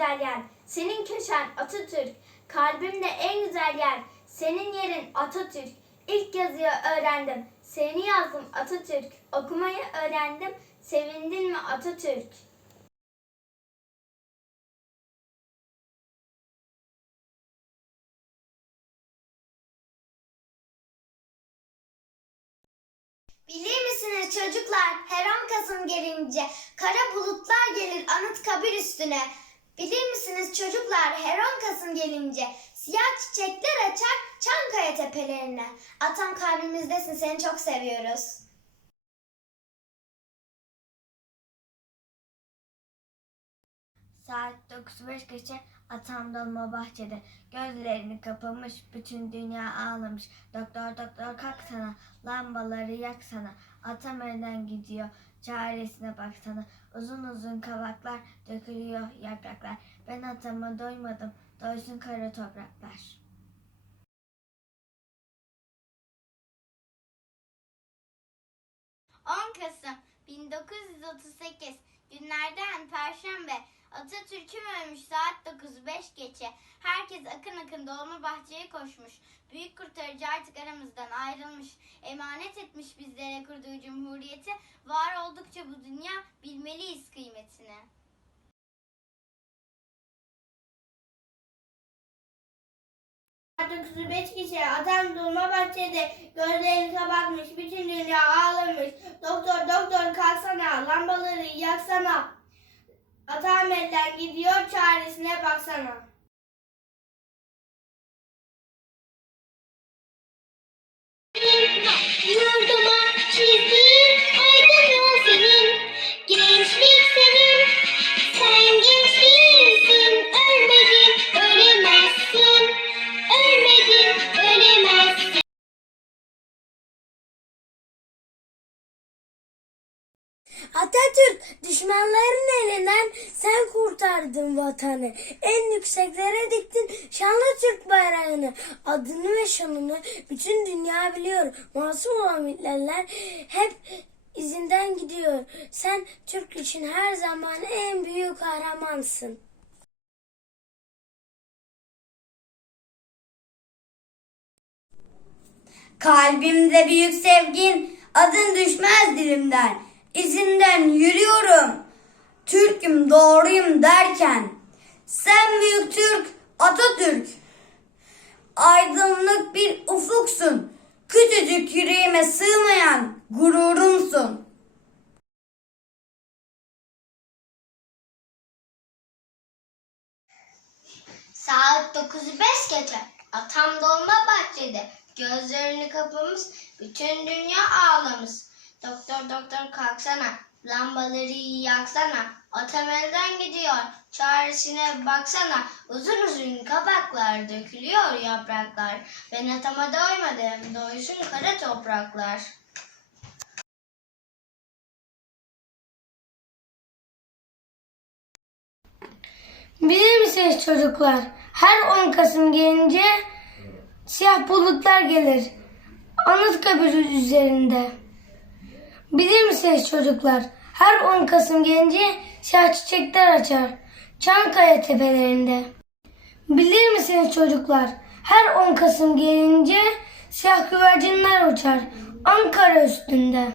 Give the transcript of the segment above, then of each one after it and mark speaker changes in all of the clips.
Speaker 1: güzel yer. Senin köşen Atatürk. Kalbimde en güzel yer. Senin yerin Atatürk. İlk yazıyı öğrendim. Seni yazdım Atatürk. Okumayı öğrendim. Sevindin mi Atatürk?
Speaker 2: Bilir misiniz çocuklar her 10 Kasım gelince kara bulutlar gelir Anıtkabir üstüne. Bilir misiniz çocuklar her 10 Kasım gelince siyah çiçekler açar Çankaya tepelerine. Atam kalbimizdesin seni çok seviyoruz.
Speaker 3: Saat 9.05 geçe atam dolma bahçede. Gözlerini kapamış bütün dünya ağlamış. Doktor doktor kalksana lambaları yaksana. Atam elden gidiyor çaresine baksana. Uzun uzun kavaklar dökülüyor yapraklar. Ben atama doymadım doysun kara topraklar.
Speaker 2: Kasım 1938 günlerden Perşembe Atatürk'üm ölmüş saat 9.05 geçe. Herkes akın akın dolma bahçeye koşmuş. Büyük kurtarıcı artık aramızdan ayrılmış. Emanet etmiş bizlere kurduğu cumhuriyeti. Var oldukça bu dünya bilmeliyiz kıymetini.
Speaker 4: beş kişi adam dolma bahçede gözlerini kapatmış bütün dünya ağlamış doktor doktor kalksana lambaları yaksana Atam elden gidiyor çaresine baksana.
Speaker 2: Yurduma çizdiğin
Speaker 4: Atatürk düşmanların elinden sen kurtardın vatanı. En yükseklere diktin şanlı Türk bayrağını. Adını ve şanını bütün dünya biliyor. Masum olan milletler hep izinden gidiyor. Sen Türk için her zaman en büyük kahramansın.
Speaker 5: Kalbimde büyük sevgin, adın düşmez dilimden. İzinden yürüyorum, Türk'üm doğruyum derken. Sen büyük Türk, Atatürk. Aydınlık bir ufuksun, küçücük yüreğime sığmayan gururumsun.
Speaker 2: Saat 9'u 5 geçe. Atam dolma bahçede. Gözlerini kapamış. Bütün dünya ağlamış. Doktor doktor kalksana. Lambaları yaksana. Atam elden gidiyor. Çaresine baksana. Uzun uzun kabaklar dökülüyor yapraklar. Ben atama doymadım. Doysun kara topraklar.
Speaker 4: Bilir misiniz çocuklar? Her 10 Kasım gelince siyah bulutlar gelir. Anıtkabir üzerinde. Bilir misiniz çocuklar? Her 10 Kasım gelince siyah çiçekler açar. Çankaya tepelerinde. Bilir misiniz çocuklar? Her 10 Kasım gelince siyah güvercinler uçar. Ankara üstünde.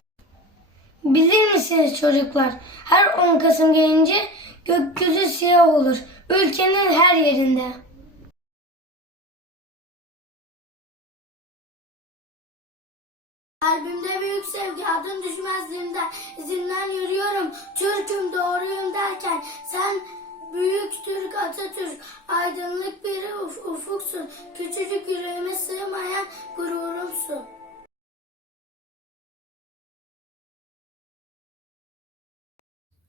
Speaker 4: Bilir misiniz çocuklar? Her 10 Kasım gelince gökyüzü siyah olur. Ülkenin her yerinde. Kalbimde büyük sevgi adın düşmezliğimden izinden yürüyorum. Türk'üm doğruyum derken sen büyük Türk Atatürk aydınlık bir uf- ufuksun. Küçücük yüreğime sığmayan gururumsun.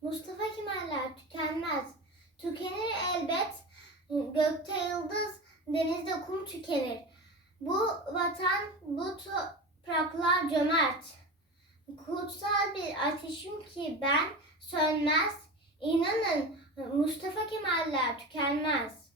Speaker 2: Mustafa Kemaller tükenmez. Tükenir elbet. Gökte yıldız, denizde kum tükenir. Bu vatan, bu topraklar cömert. Kutsal bir ateşim ki ben sönmez. İnanın Mustafa Kemaller tükenmez.